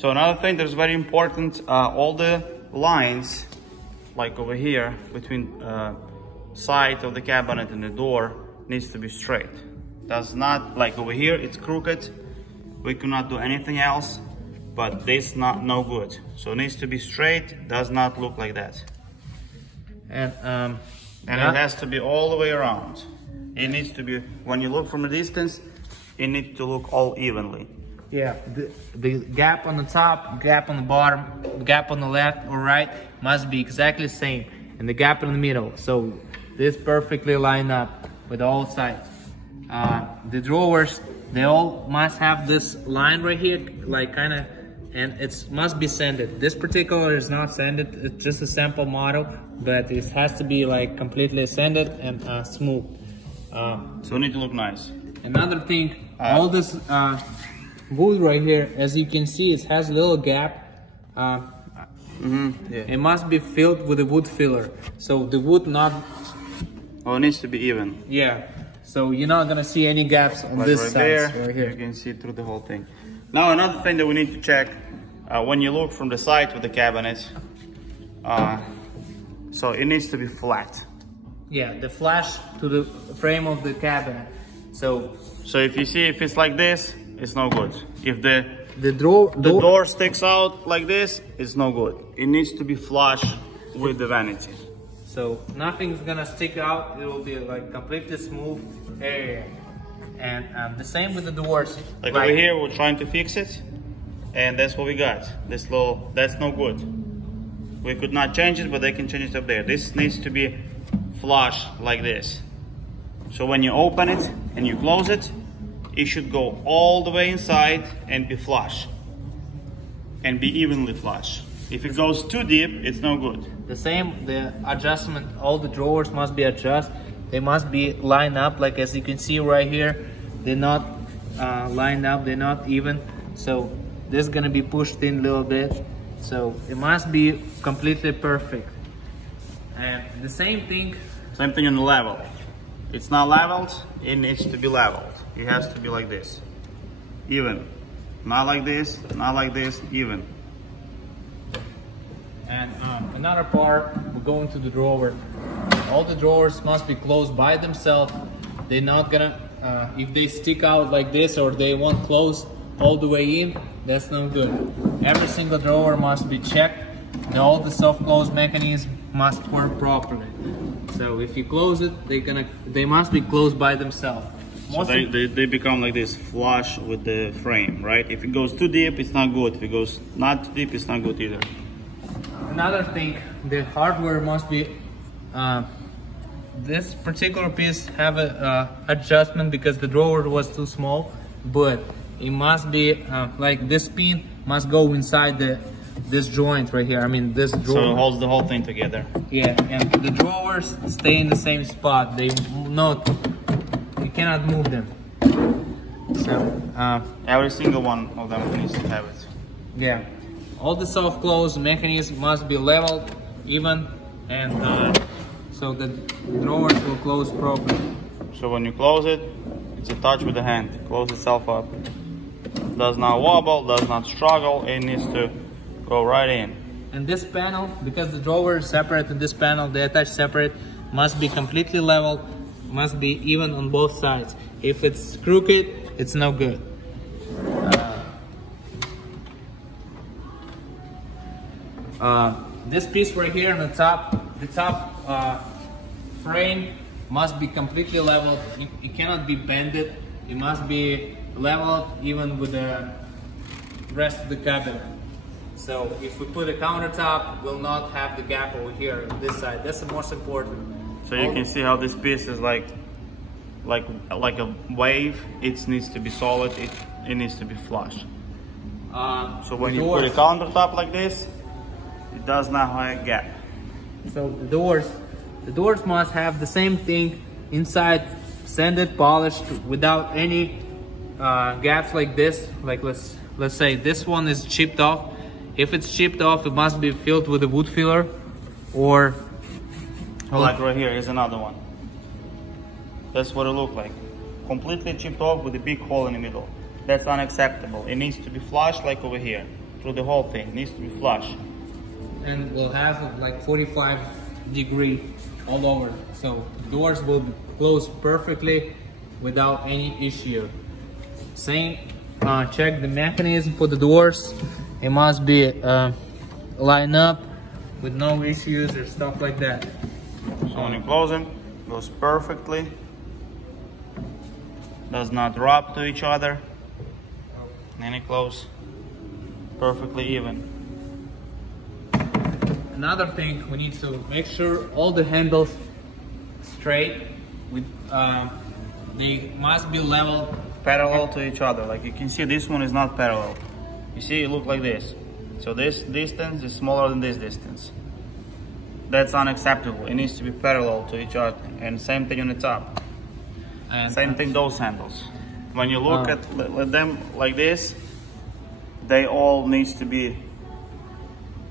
So another thing that's very important, all the lines, like over here, between side of the cabinet and the door, needs to be straight. Does not, like over here, it's crooked. We cannot do anything else, but this no good. So it needs to be straight, does not look like that. And it has to be all the way around. It needs to be, when you look from a distance, it needs to look all evenly. Yeah, the gap on the top, gap on the bottom, gap on the left or right must be exactly the same, and the gap in the middle. So this perfectly line up with all sides. The drawers, they all must have this line right here, like kind of, and it must be sanded. This particular is not sanded, it's just a sample model, but it has to be like completely sanded and smooth. So it needs to look nice. Another thing, all this wood right here, as you can see, it has a little gap. Yeah. It must be filled with a wood filler, so the wood not. Oh, it needs to be even. Yeah, so you're not gonna see any gaps on like this right side. There, right here. You can see through the whole thing. Now another thing that we need to check when you look from the side of the cabinet, so it needs to be flat. Yeah, the flash to the frame of the cabinet. So if you see, if it's like this, it's no good. If the door sticks out like this, it's no good. It needs to be flush with the vanity. So nothing's gonna stick out. It will be like completely smooth area. And the same with the doors. Like over here, we're trying to fix it, and that's what we got. This little, that's no good. We could not change it, but they can change it up there. This needs to be flush like this. So when you open it and you close it, it should go all the way inside and be flush. And be evenly flush. If it goes too deep, it's no good. The same, the adjustment, all the drawers must be adjusted. They must be lined up, like as you can see right here. They're not lined up, they're not even. So this is gonna be pushed in a little bit. So it must be completely perfect. And the same thing. Same thing on the level. It's not leveled, it needs to be leveled. It has to be like this. Even. Not like this, not like this, even. And another part, we're going to the drawer. All the drawers must be closed by themselves. They're not gonna, if they stick out like this or they won't close all the way in, that's no good. Every single drawer must be checked. And all the soft close mechanism must work properly. So if you close it, they must be closed by themselves. So they become like this, flush with the frame, right? If it goes too deep, it's not good. If it goes not too deep, it's not good either. Another thing, the hardware must be, this particular piece have a adjustment because the drawer was too small, but it must be like this pin must go inside this joint right here. I mean this drawer. So it holds the whole thing together. Yeah, and the drawers stay in the same spot. You cannot move them. So every single one of them needs to have it. Yeah. All the soft close mechanism must be leveled, even, and so the drawers will close properly. So when you close it, it's a touch with the hand. Close itself up. Does not wobble, does not struggle. It needs to go right in. And this panel, because the drawer is separate and this panel, they attach separate, must be completely leveled, must be even on both sides. If it's crooked, it's no good. This piece right here on the top frame must be completely leveled. It cannot be bended. It must be leveled even with the rest of the cabinet. So if we put a countertop, we'll not have the gap over here on this side. That's the most important. So you can see how this piece is like a wave. It needs to be solid. It needs to be flush. So when you put a countertop like this, it does not have a gap. So the doors must have the same thing inside, sanded, polished, without any gaps like this. Like let's say this one is chipped off. If it's chipped off, it must be filled with a wood filler, or like right here is another one. That's what it looks like. Completely chipped off with a big hole in the middle. That's unacceptable. It needs to be flush like over here. through the whole thing. It needs to be flush. And we'll have like 45-degree all over, so doors will be closed perfectly without any issue. Same, check the mechanism for the doors. It must be lined up with no issues or stuff like that. So when you close them, it goes perfectly. Does not rub to each other. And it closes perfectly even. Another thing, we need to make sure all the handles straight. With they must be level, Parallel to each other. Like you can see, this one is not parallel. You see, it look like this. So this distance is smaller than this distance. That's unacceptable. It needs to be parallel to each other. And same thing on the top. and Same thing those handles. When you look at them like this, they all needs to be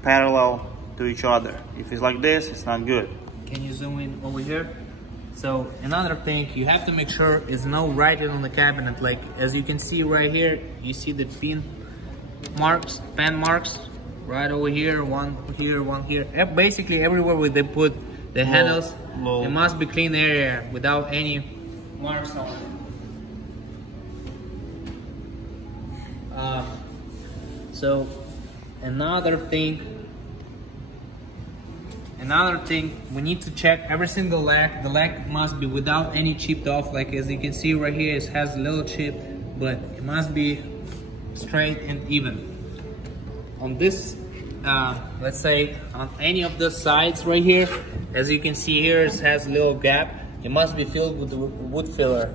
parallel to each other. If it's like this, it's not good. Can you zoom in over here? So another thing, you have to make sure is no writing on the cabinet. Like as you can see right here, you see the pen marks right over here, one here. Basically everywhere where they put the handles, it must be clean area without any marks on it. So another thing, we need to check every single leg. The leg must be without any chipped off. Like as you can see right here, it has a little chip, but it must be straight and even. On this, let's say on any of the sides right here, as you can see here, it has a little gap. It must be filled with the wood filler,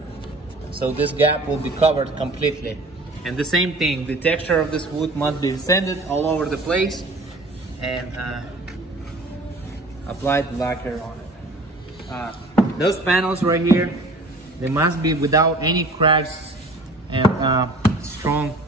so this gap will be covered completely. And the same thing, the texture of this wood must be sanded all over the place and apply the lacquer on it. Those panels right here, they must be without any cracks and strong